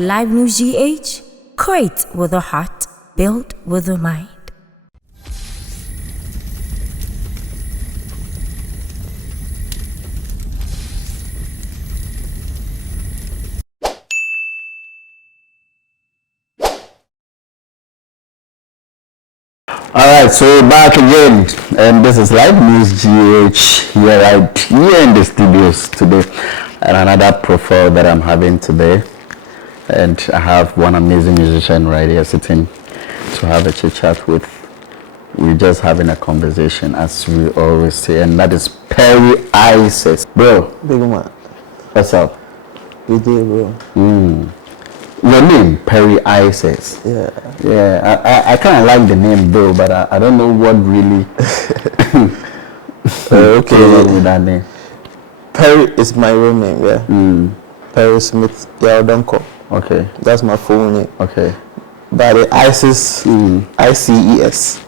LivenewsGh. Create with a heart, build with a mind. Alright, so back again, and this is LivenewsGh here in the studios today, and another profile that I'm having today. And I have one amazing musician right here sitting to have a chit chat with. We're just having a conversation, as we always say, and that is Perry Isis. Bro, big man, what's up? Good day, bro. Your name, Perry Isis. Yeah. I kind of like the name, bro, but I don't know what really okay with that name. Perry is my real name, yeah. Perry Smith Yaudonko. Okay. That's my full name. Okay. But the Isis, ICES,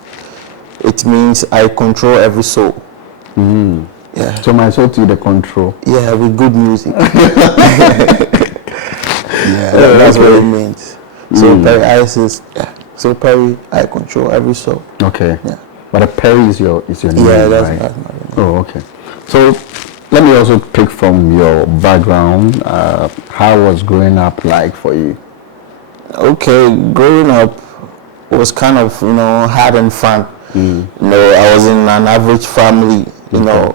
it means I control every soul. Yeah. So my soul to the control. Yeah, with good music. That's what it means. So Perry Isis, so Perry, I control every soul. Okay. Yeah. But a Perry is your name, yeah, that's right? my name. Oh, okay. So let me also pick from your background. How was growing up like for you? Okay, growing up was kind of, hard and fun. I was in an average family, but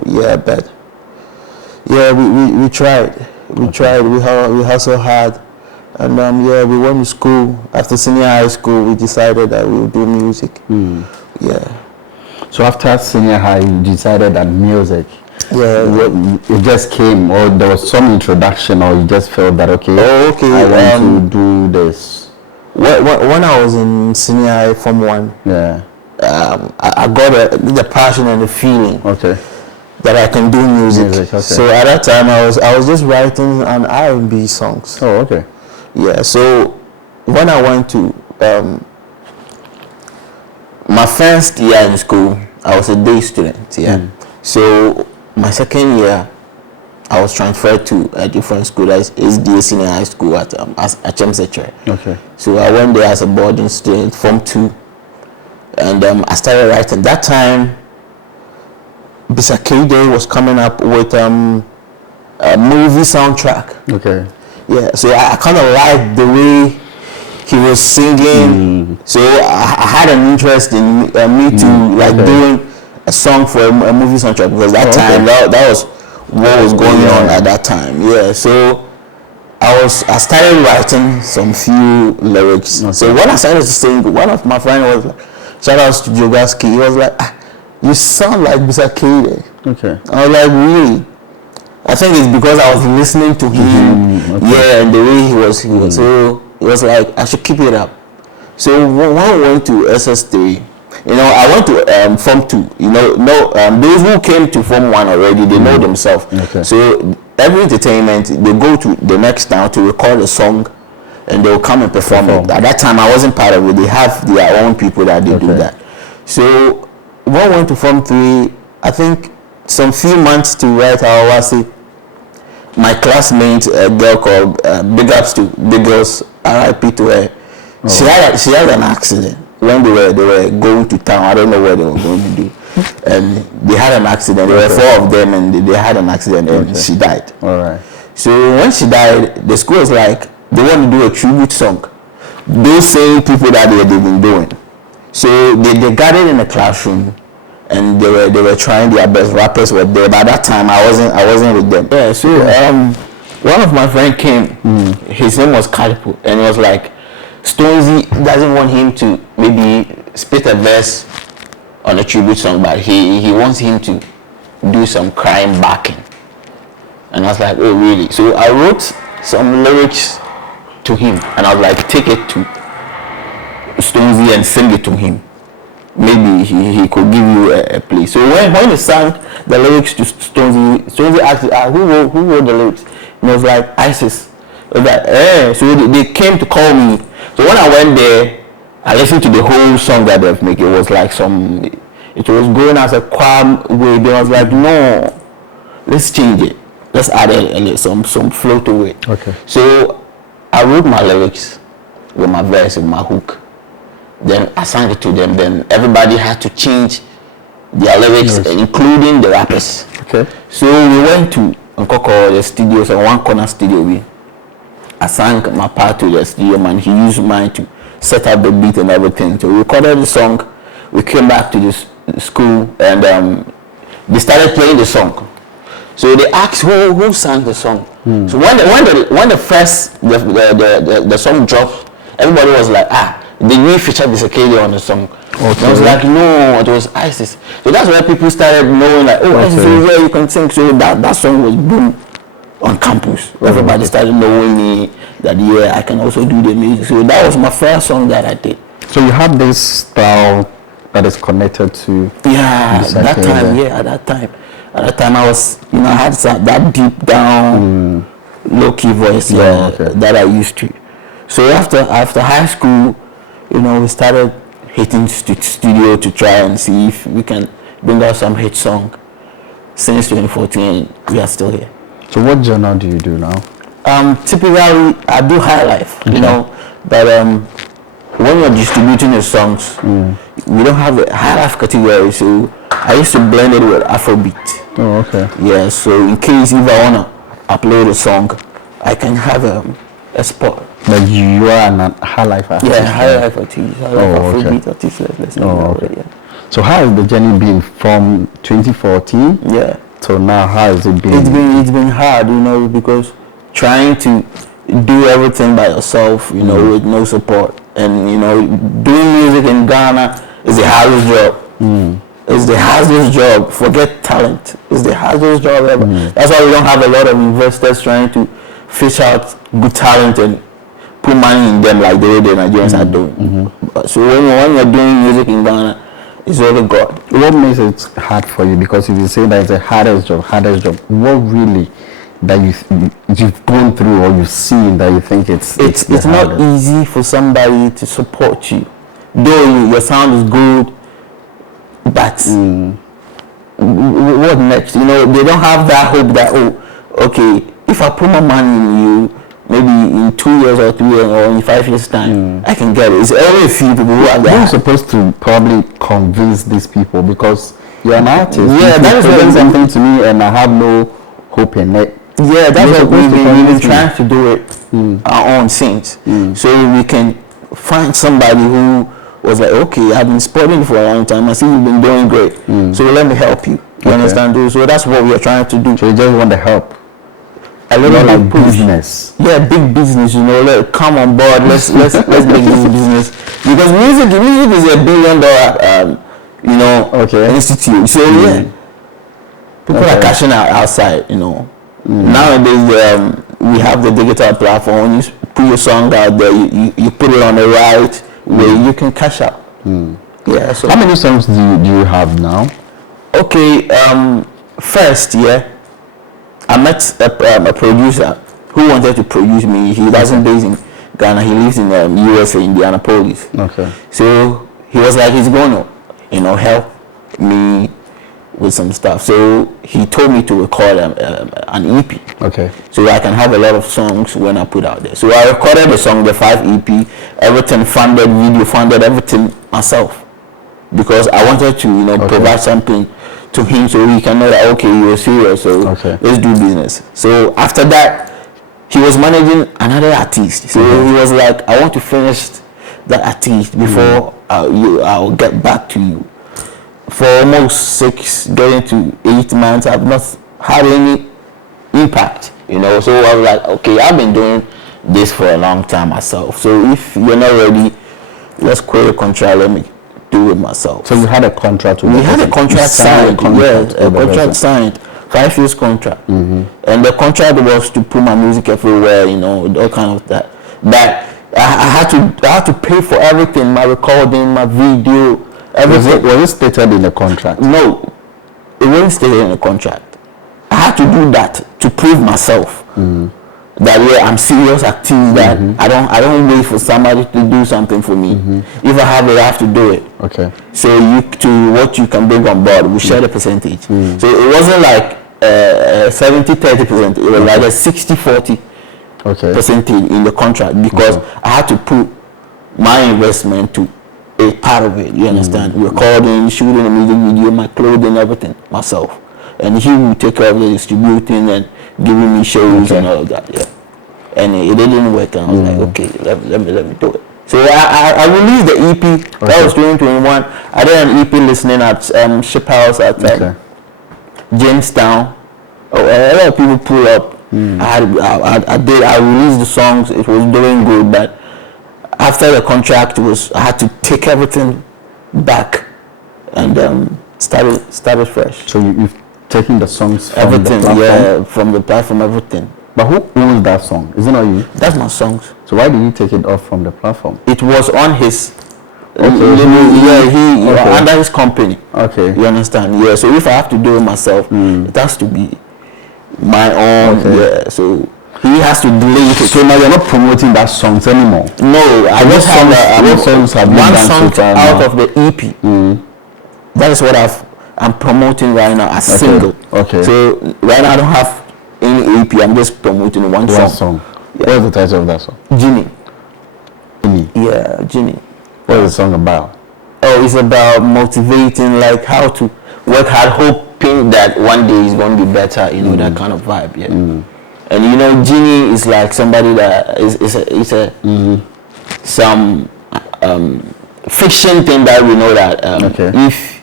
we tried. We tried, we hustled hard. And we went to school. After senior high school, we decided that we would do music. Yeah. So after senior high, you decided that music. Yeah. It just came, or there was some introduction, or you just felt that I want to do this. When I was in senior high, Form 1, I got the passion and the feeling. Okay. That I can do music. Okay. So at that time, I was just writing an R&B songs. Oh, okay. Yeah. So when I went to my first year in school, I was a day student. Yeah. So my second year, I was transferred to a different school. That's SDA Senior High School at Chemseche. Okay. So I went there as a boarding student, Form 2, and I started writing. That time, Bisa Kdei was coming up with a movie soundtrack. Okay. Yeah, so I kind of liked the way he was singing. So I had an interest in me too, doing a song for a movie soundtrack, because that time that was what was going on at that time. Yeah, so I started writing some few lyrics. Okay. So when I started to sing, one of my friends was like, shout out to Jogaski, he was like, you sound like Bisa Kdei. Okay. I was like, really? I think it's because I was listening to him. And the way he was. So it was like, I should keep it up. So when I went to SS3, I went to Form 2. Those who came to Form 1 already, they know themselves. Okay. So every entertainment, they go to the next town to record a song, and they will come and perform it. At that time, I wasn't part of it. They have their own people that they do that. So when I went to Form 3, I think some few months to write our Wasi, my classmate, a girl called Big Ups to Big Girls, RIP to her. She had an accident when they were going to town. I don't know what they were going to do, and they had an accident. There were 4 of them, and they had an accident, and she died. All right. So when she died, the school was like, they want to do a tribute song. Those same people that they've been doing. So they gathered in the classroom, and they were trying their best. Rappers were there. By that time, I wasn't with them. Yeah. So one of my friends came. His name was Kalipo, and he was like, Stonesy doesn't want him to maybe spit a verse on a tribute song, but he wants him to do some crime backing. And I was like, oh really? So I wrote some lyrics to him, and I was like, take it to Stonesy and sing it to him. Maybe he could give you a play. So when he sang the lyrics to Stonesy asked, who wrote the lyrics? And it was like, Isis. It was like, So they came to call me. So when I went there, I listened to the whole song that they've made. It was like it was going as a choir way. They was like, no, let's change it. Let's add some flow to it. Okay. So I wrote my lyrics with my verse, with my hook. Then I sang it to them. Then everybody had to change their lyrics, including the rappers. Okay. So we went to Nkoko, the studio, so one corner studio. I sang my part to the studio man. He used mine to set up the beat and everything. So we recorded the song. We came back to this school and they started playing the song. So they asked who sang the song. So when the first the song dropped, everybody was like, the new feature Bisa Kdei on the song. Okay. I was like, no, it was ISIS. So that's where people started knowing like, ISIS is where you can sing. So that song was boom on campus. Everybody started knowing me that I can also do the music. So that was my first song that I did. So you have this style that is connected to at that time I was, I had that deep down low key voice that I used to. So after high school, we started hitting studio to try and see if we can bring out some hit song. Since 2014, we are still here. So what genre do you do now? Typically I do high life, but when you're distributing the songs, we don't have a high life category, so I used to blend it with afrobeat. Oh, okay. Yeah, so in case if I wanna upload a song, I can have a spot. But you are a high life artist? Yeah, high life artist. Afrobeat artist. So how has the journey been from 2014? Yeah. So now how has it been? It's been hard, because trying to do everything by yourself, with no support, and doing music in Ghana is the hardest job. It's the hardest job. Forget talent. It's the hardest job ever. That's why we don't have a lot of investors trying to fish out good talent and put money in them like the way the Nigerians are doing. So when you're doing music in Ghana, it's really God. What makes it hard for you? Because if you say that it's the hardest job, what really that you've gone through or you've seen that you think it's not easy for somebody to support you. Though your sound is good, but what next? They don't have that hope that, okay, if I put my money in you, maybe in 2 years or 3 years or in 5 years time, I can get it. It's only a few people who are there. You're supposed to probably convince these people because you're an artist. Yeah, that is something to me and I have no hope in it. Yeah, that's what we've been trying to do it our own since. So we can find somebody who was like, okay, I've been sporting for a long time. I see you've been doing great. So let me help you. You understand? So that's what we are trying to do. So you just want the help. A little like business. Yeah, big business. Come on board. Let's make this business because music is $1 billion institute. So people are cashing out outside. Nowadays we have the digital platform. You put your song out there. You put it on the right way. You can cash out. Yeah. So how many songs do you have now? Okay. First, I met a producer who wanted to produce me. He doesn't base in Ghana. He lives in USA, Indianapolis. Okay. So he was like, he's going to, help me with some stuff. So he told me to record an EP. Okay. So I can have a lot of songs when I put out there. So I recorded the song, the 5 EP, everything funded, video funded, everything myself. Because I wanted to, provide something to him so he can know that, okay, you're serious, so let's do business. So after that, he was managing another artist. So he was like, I want to finish that artist before I'll get back to you. For almost 6, going to 8 months, I've not had any impact, So I was like, okay, I've been doing this for a long time myself. So if you're not ready, let's quit a contract, let me do it myself. So you had a contract with We had a contract signed, a contract signed, 5 years contract. And the contract was to put my music everywhere, all kind of that. But I had to pay for everything, my recording, my video, everything. Was it stated in the contract? No, it wasn't stated in the contract. I had to do that to prove myself. That I'm serious active, that I don't wait for somebody to do something for me. If I have it, I have to do it. Okay. So what you can bring on board, we share the percentage. So it wasn't like 70-30%. It was like a 60-40 percentage in the contract because I had to put my investment to a part of it. You understand? Recording, shooting a music video, my clothing, everything myself, and he will take care of the distributing and giving me shows and all of that. Yeah, and it didn't work, and I was like, okay, let me do it. So I released the EP. That was 2021. I did an EP listening at Ship House at Jamestown. A lot of people pull up. I released the songs. It was doing good, but after the contract I had to take everything back and started fresh. So you've taken the songs from everything, the platform? From the platform, everything. But who owns that song? Isn't it you? That's my songs. So why did you take it off from the platform? It was on his label, under his company. Okay. You understand? Yeah. So if I have to do it myself, it has to be my own. Yeah. So he has to delay it. So now you're not promoting that songs anymore? No, I just have one song out of the EP. That is what I'm promoting right now as single. Okay. So right now I don't have any EP. I'm just promoting one song. Yeah. What is the title of that song? Genie. Yeah, Genie. What is the song about? Oh, it's about motivating, like how to work hard, hoping that one day is going to be better. You know, that kind of vibe. Yeah. And you know, Genie is like somebody that is some fiction thing that we know that if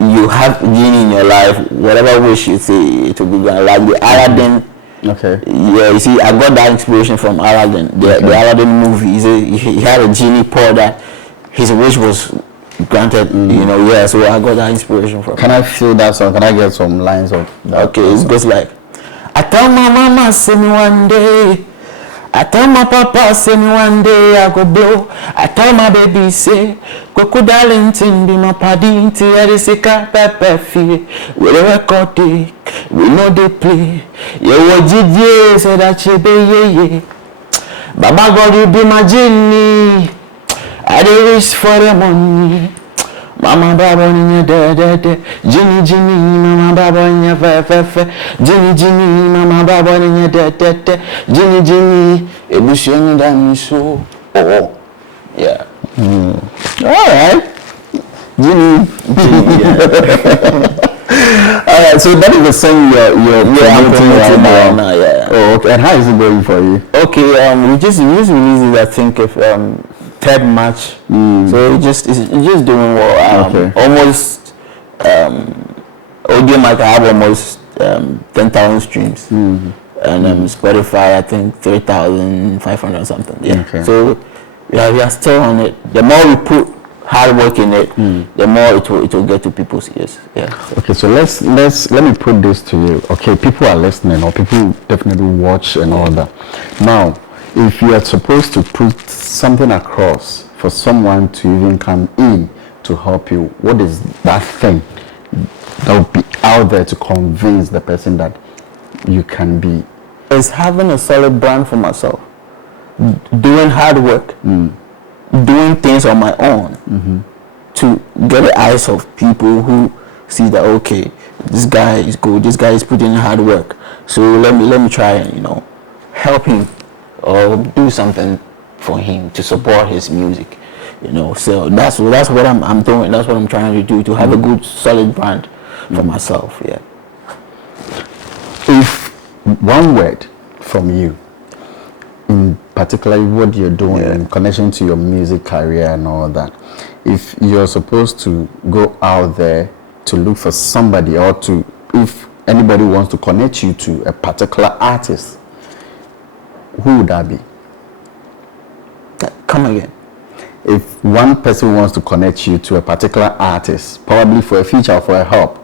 you have Genie in your life, whatever wish you say, it will be gone. Like the Aladdin. Okay. Yeah, you see, I got that inspiration from Aladdin, the Aladdin movie. He had a genie pour that his wish was granted. You know, yeah. So I got that inspiration from. Can I feel that song? Can I get some lines of that? Okay, it goes like, I tell my mama, say me one day. I tell my papa, say me one day I go blow. I tell my baby, say, Koko darling, be my paddy, Erisika, Pepe, fee. We the record day, we know they play. You what GJ, say that you be, yeah. Baba God, you be my genie. I dey wish for the money. Mama baba niya de Jimmy mama baba niya fe Jimmy mama baba niya de Jimmy ebusheni dami so yeah. All right, Jimmy. Yeah. All right, so that is the song you're promoting right now. Yeah. Oh, okay. And how is it going for you? Okay, we just released it, I think, if 3rd March. So it's just doing well. Almost audio mic, I have almost 10,000 streams, and Spotify I think 3,500 something. Yeah. Okay. So we are still on it. The more we put hard work in it, the more it will get to people's ears. Yeah. Okay, so let me put this to you. Okay, people are listening, or people definitely watch and all that. Now, if you are supposed to put something across for someone to even come in to help you, what is that thing that would be out there to convince the person that you can be? It's having a solid brand for myself, doing hard work, doing things on my own to get the eyes of people who see that, okay, this guy is good, this guy is putting in hard work, so let me try and help him or do something for him to support his music, so that's what I'm doing. That's what I'm trying to do, to have a good solid brand for myself. Yeah. If one word from you, in particular what you're doing in connection to your music career and all that, if you're supposed to go out there to look for somebody, or if anybody wants to connect you to a particular artist, who would that be? Come again. If one person wants to connect you to a particular artist, probably for a feature or for a help,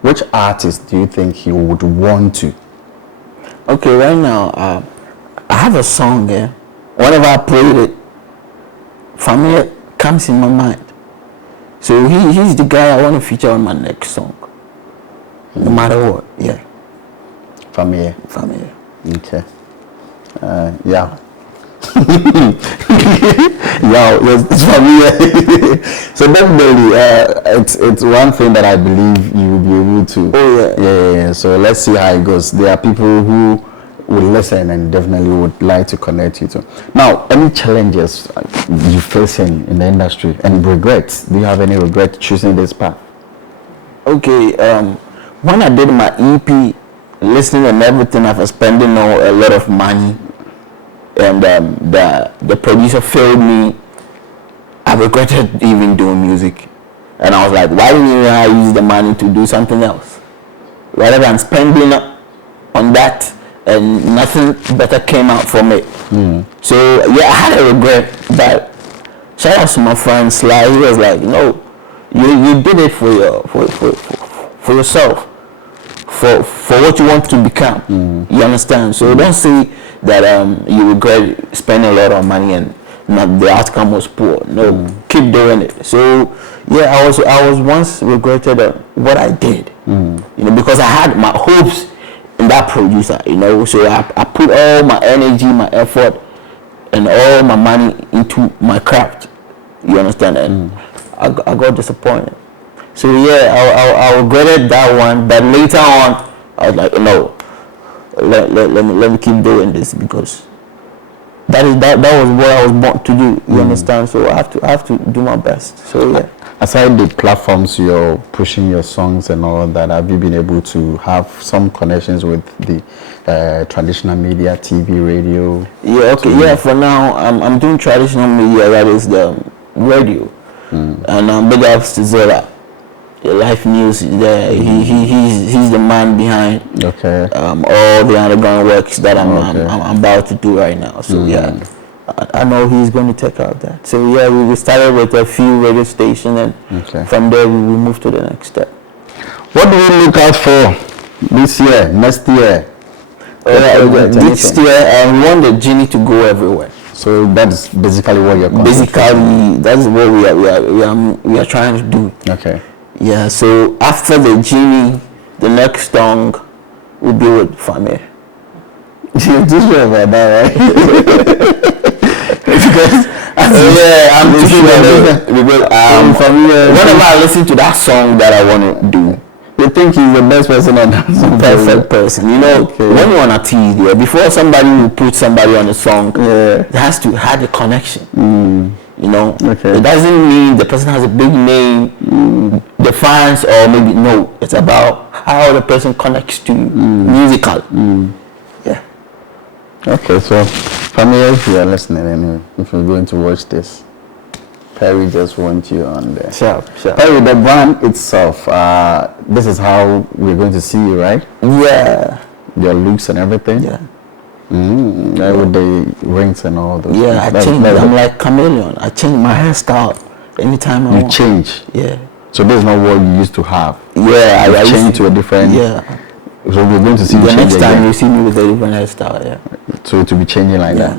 which artist do you think you would want to? Okay, right now, I have a song there. Whenever I play it, Family comes in my mind. So he's the guy I want to feature on my next song. No matter what, yeah. Family. Okay. Yeah. It's familiar. So definitely, it's one thing that I believe you will be able to. Oh yeah. Yeah. So let's see how it goes. There are people who would listen and definitely would like to connect you to. Now, any challenges you facing in the industry and regrets? Do you have any regret choosing this path? Okay, when I did my EP, listening and everything, after spending a lot of money, and the producer failed me, I regretted even doing music. And I was like, why didn't I use the money to do something else? Rather than spending on that and nothing better came out from it. So yeah, I had a regret, but shout out to my friend Sly. He was like, no, you did it for yourself, for what you want to become. You understand? So don't say that you regret spending a lot of money and not the outcome was poor. No, keep doing it. So yeah, I was once regretted what I did. Because I had my hopes in that producer. So I put all my energy, my effort, and all my money into my craft. You understand? And I got disappointed. So yeah, I regretted that one. But later on, I was like, no, let me keep doing this, because that was what I was born to do. You understand? So I have to do my best. So yeah. Aside the platforms you're pushing your songs and all of that, have you been able to have some connections with the traditional media, TV, radio? Yeah, okay, yeah. For now, I'm doing traditional media. That is the radio, and big ups to Zola. Life News is there. He's the man behind all the underground works that I'm about to do right now. So yeah. I know he's going to take out that. So yeah, we started with a few radio stations, and from there we moved to the next step. What do we look out for this year, next year? Next year, we want the genie to go everywhere. So that's basically what you're basically that's what we are trying to do. Okay. Yeah. So after the genie, the next song will be with Famir. You're too sure about that, right? Because I'm too sure because whenever I listen to that song that I want to do, they think he's the best person on that song. Perfect person. When you're on a TV, before somebody will put somebody on a song, it has to have a connection. It doesn't mean the person has a big name, the fans, or maybe no. It's about how the person connects to you, musical. Yeah. Okay, so Famir, if you are listening anyway, if you're going to watch this, Perry just wants you on there. Sure. Perry, the brand itself, this is how we're going to see you, right? Yeah. Your looks and everything? Yeah. With the rings and all those. Yeah, I change. I'm like chameleon. I change my hairstyle anytime I want. You change? Yeah. So this is not what you used to have? Yeah. I change to a different... Yeah. So we're going to see the next time you see me with a different hairstyle, yeah. So to be changing like that.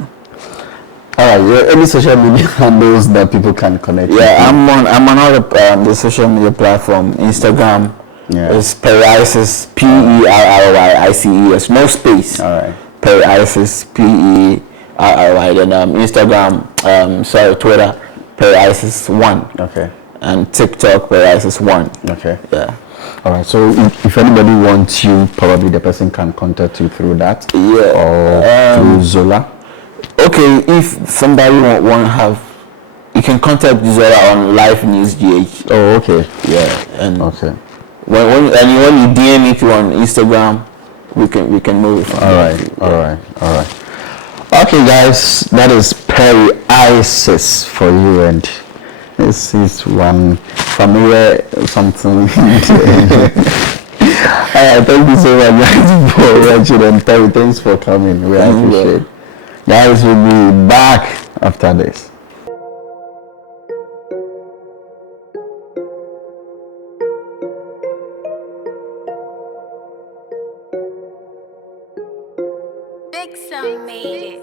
All right. Any social media handles that people can connect? Yeah, I'm on all the social media platform. Instagram. Yeah. It's Perrices, Perrices, no space. All right. Perrices, Perry. Then Instagram, Twitter, Perrices1. Okay. And TikTok, Perrices1. Okay. Yeah. All right. So if anybody wants you, probably the person can contact you through that. Yeah. Or through Zola. Okay. If somebody want to have, you can contact Zola on LivenewsGh. Oh, okay. Yeah. And okay. When you DM me through on Instagram, we can move it. All right. Okay, guys, that is Perrices for you, and this is one familiar something. Thank you so much, guys, for watching, and Perry, thanks for coming. We appreciate it. Guys, we'll be back after this. Bisa made it.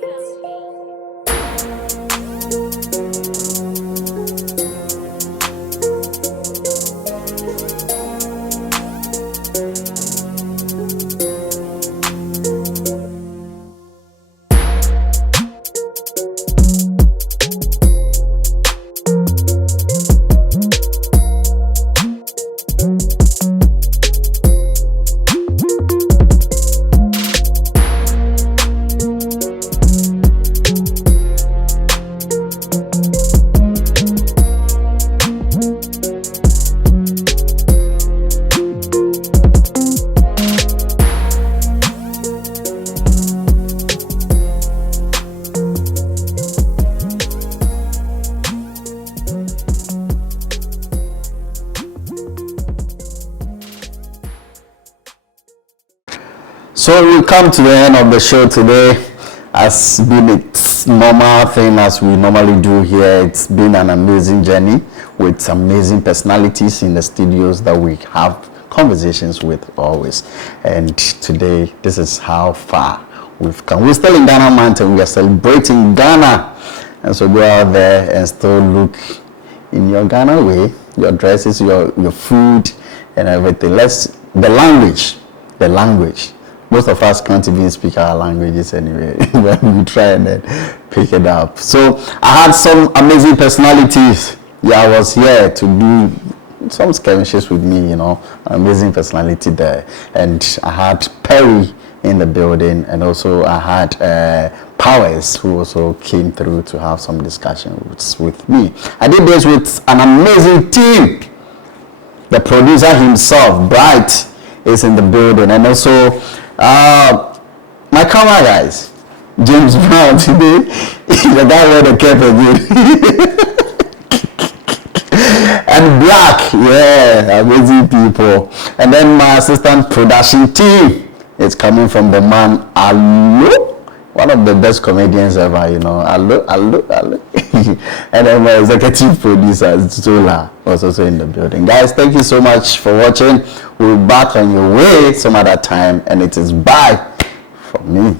So we come to the end of the show today. As been its normal thing as we normally do here. It's been an amazing journey with amazing personalities in the studios that we have conversations with always. And today, this is how far we've come. We're still in Ghana Mountain. We are celebrating Ghana. And so go out there and still look in your Ghana way, your dresses, your food and everything. The language. Most of us can't even speak our languages anyway, but we try and then pick it up. So I had some amazing personalities. Yeah, I was here to do some skirmishes with me, amazing personality there. And I had Perry in the building, and also I had Powers, who also came through to have some discussions with me. I did this with an amazing team. The producer himself, Bright, is in the building, and also my camera guys, James Brown today, the guy with the cap again. And Black, yeah, amazing people. And then my assistant production team is coming from the man Allo, one of the best comedians ever, Allo. And then my executive producer, Zola, was also in the building. Guys, thank you so much for watching. We'll be back on your way some other time, and it is bye from me.